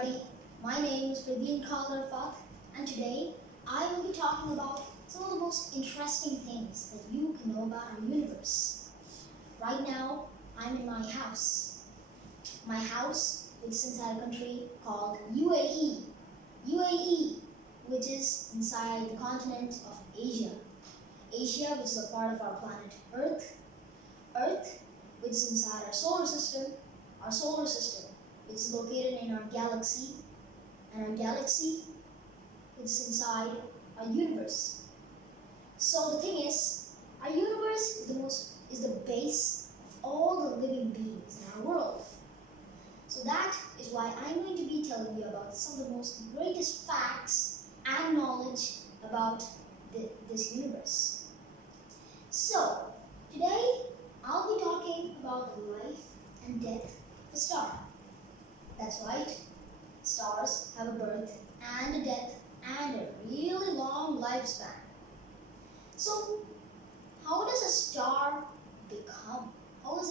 everybody, my name is Vivian Khalil, and today I will be talking about some of the most interesting things that you can know about our universe. Right now, I'm in my house. My house, which is inside a country called UAE. UAE, which is inside the continent of Asia. Asia, which is a part of our planet Earth. Earth, which is inside our solar system. Our solar system, which is located in our galaxy, and our galaxy, which is inside our universe. So the thing is, our universe is the base of all the living beings in our world. So that is why I'm going to be telling you about some of the most greatest facts and knowledge about this universe. So today I'll be talking about the life and death of a star. That's right, stars have a birth and a death and a really long lifespan. So, how does a star become? How is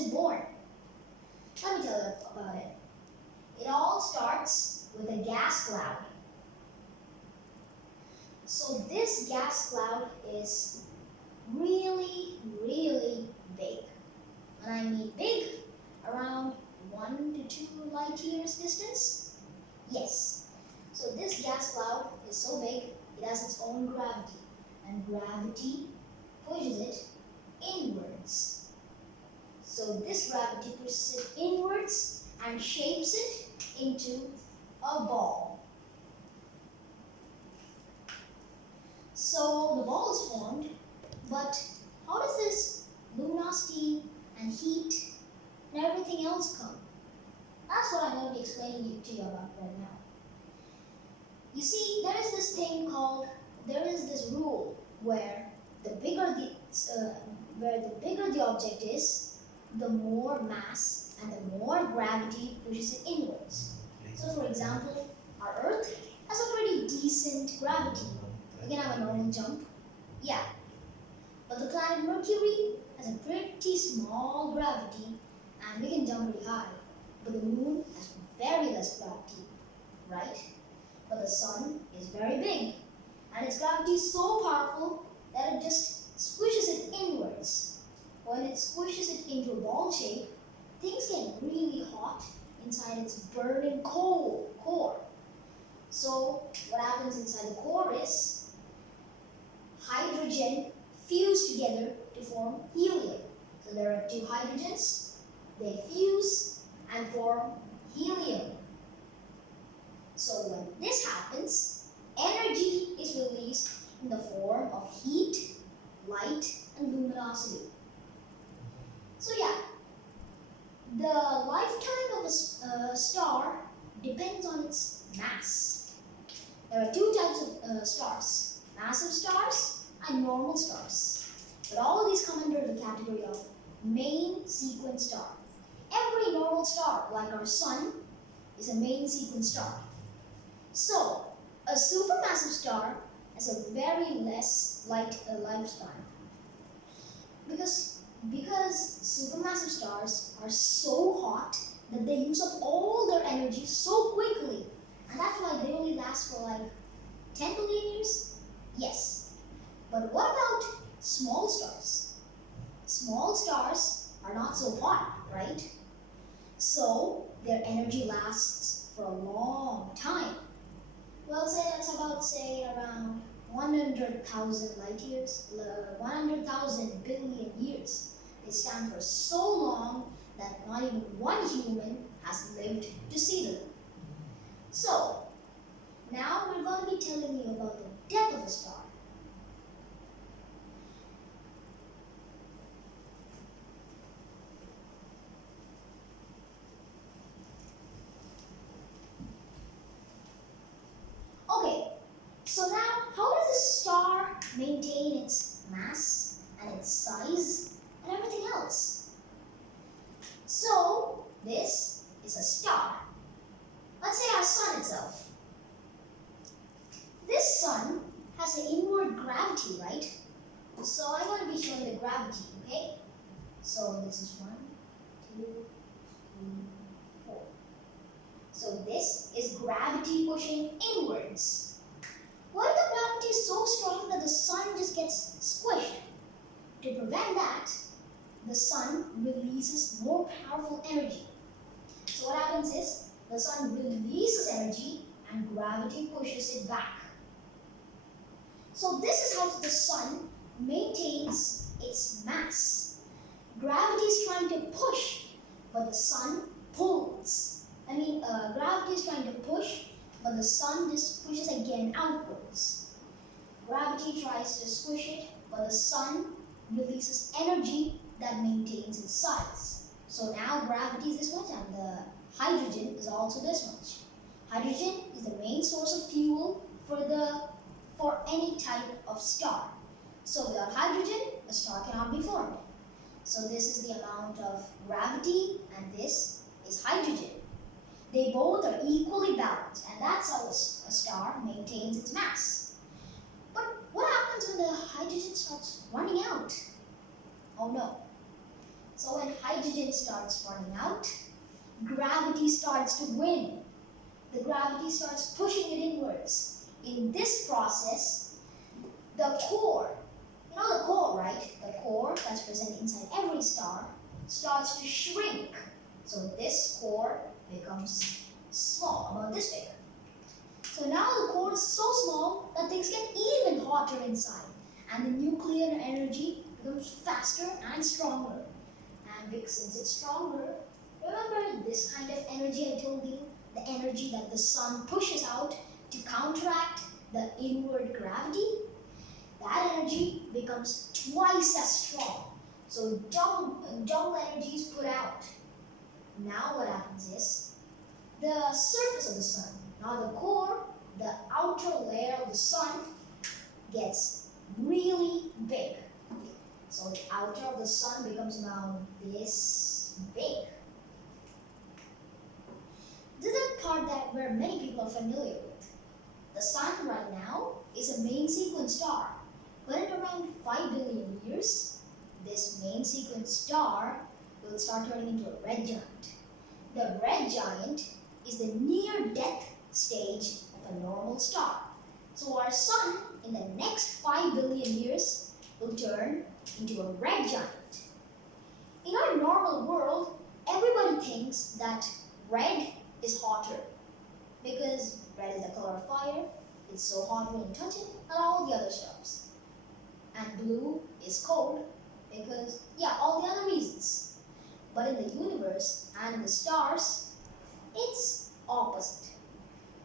it born? Let me tell you about it. It all starts with a gas cloud. So this gas cloud is really, really big. When I mean big, around 1 to 2 light years distance? Yes. So this gas cloud is so big, it has its own gravity. And gravity pushes it inwards. So this gravity pushes it inwards and shapes it into a ball. So the ball is formed, but how does this luminosity and heat and everything else come? That's what I'm going to be explaining to you about right now. You see, there is this rule where the bigger the object is, the more mass and the more gravity pushes it inwards. So for example, our Earth has a pretty decent gravity. We can have a normal jump. Yeah. But the planet Mercury has a pretty small gravity and we can jump really high. But the moon has very less gravity, right? But the sun is very big and its gravity is so powerful that it just squishes it inwards. When it squishes it into a ball shape, things get really hot inside its burning coal core. So what happens inside the core is hydrogen fuse together to form helium. So there are two hydrogens, they fuse and form helium. So when this happens, energy is released in the form of heat, light, and luminosity. So yeah, the lifetime of a star depends on its mass. There are two types of stars, massive stars and normal stars. But all of these come under the category of main sequence star. Every normal star, like our sun, is a main sequence star. So, a supermassive star has a very less lifespan. Because supermassive stars are so hot that they use up all their energy so quickly. And that's why they only last for like 10 billion years? Yes. But what about small stars? Small stars are not so hot, right? So their energy lasts for a long time. Well, let's say around 100,000 light years, 100,000 billion years. They stand for so long that not even one human has lived to see them. So, now we're going to be telling you about the death of a star. Okay, so now how does a star maintain its mass and its size and everything else? So, this is a star. Let's say our sun itself. This sun has an inward gravity, right? So I'm going to be showing the gravity, okay? So this is 1, 2, 3, core. So this is gravity pushing inwards. What if the gravity is so strong that the sun just gets squished? To prevent that, the sun releases more powerful energy. So what happens is, the sun releases energy and gravity pushes it back. So this is how the sun maintains its mass. Gravity is trying to push, but the sun pulls. Gravity is trying to push, but the sun just pushes again outwards. Gravity tries to squish it, but the sun releases energy that maintains its size. So now gravity is this much and the hydrogen is also this much. Hydrogen is the main source of fuel for any type of star. So without hydrogen, a star cannot be formed. So this is the amount of gravity and this is hydrogen. They both are equally balanced and that's how a star maintains its mass. But what happens when the hydrogen starts running out? Oh no. So when hydrogen starts running out, gravity starts to win. The gravity starts pushing it inwards. In this process, the core, you know the core, right? The core that's present inside every star starts to shrink. So this core becomes small, about this big. So now the core is so small that things get even hotter inside and the nuclear energy becomes faster and stronger. And since it's stronger, remember this kind of energy I told you? The energy that the sun pushes out to counteract the inward gravity? That energy becomes twice as strong. So double energy is put out. Now what happens is, the surface of the sun, now the core, the outer layer of the sun gets really big. So the outer of the sun becomes now this big. This is a part that where many people are familiar with. The sun right now is a main sequence star, but in around 5 billion years, this main sequence star will start turning into a red giant. The red giant is the near-death stage of a normal star. So our sun in the next 5 billion years will turn into a red giant. In our normal world, everybody thinks that red is hotter because red is the color of fire, it's so hot when you touch it, and all the other stuffs. And blue is cold because, all the other reasons. But in the universe and in the stars, it's opposite.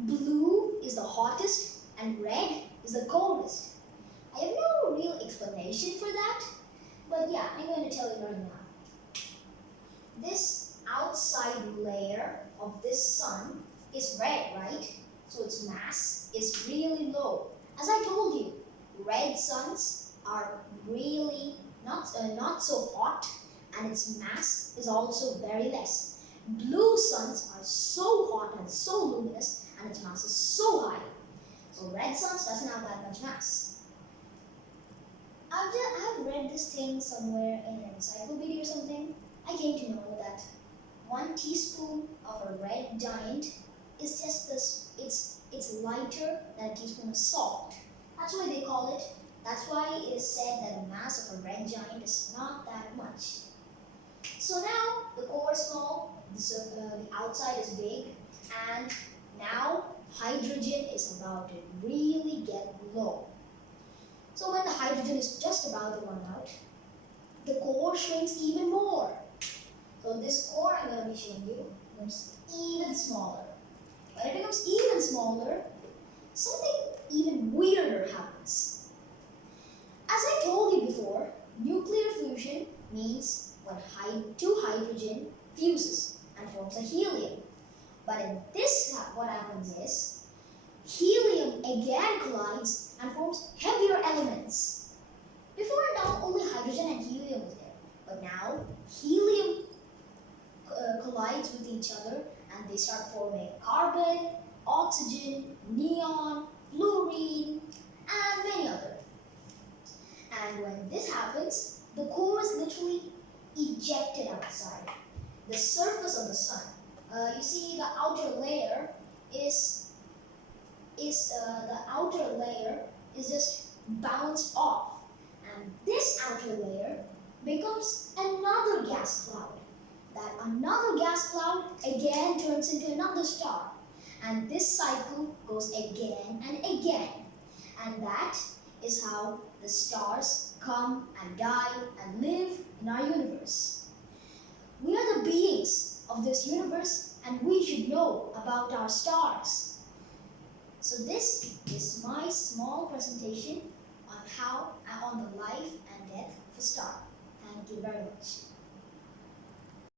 Blue is the hottest and red is the coldest. I have no real explanation for that, but I'm going to tell you right now. This outside layer of this sun is red, right? So its mass is really low. As I told you, red suns are really not so hot and its mass is also very less. Blue suns are so hot and so luminous and its mass is so high. So red suns doesn't have that much mass. I've read this thing somewhere in an encyclopedia or something. I came to know that 1 teaspoon of a red giant is just this, it's lighter than a teaspoon of salt. That's why they call it. That's why it is said that the mass of a red giant is not that much. So now the core is small, the outside is big, and now hydrogen is about to really get low. So when the hydrogen is just about to run out, the core shrinks even more. So this core I'm going to be showing you becomes even smaller. When it becomes even smaller, something even weirder happens. As I told you before, nuclear fusion means when two hydrogen fuses and forms a helium. But in this, what happens is, helium again collides and forms heavier elements. Before now, only hydrogen and helium was there. But now, helium collides with each other and they start forming carbon, oxygen, neon, fluorine, and many others. And when this happens, the core is literally ejected outside. The surface of the sun, You see, the outer layer is the outer layer is just bounced off, and this outer layer becomes another gas cloud. That another gas cloud again turns into another star, and this cycle goes again and again. And that is how the stars come and die and live in our universe. We are the beings of this universe, and we should know about our stars. So this is my small presentation on the life and death of a star. Thank you very much.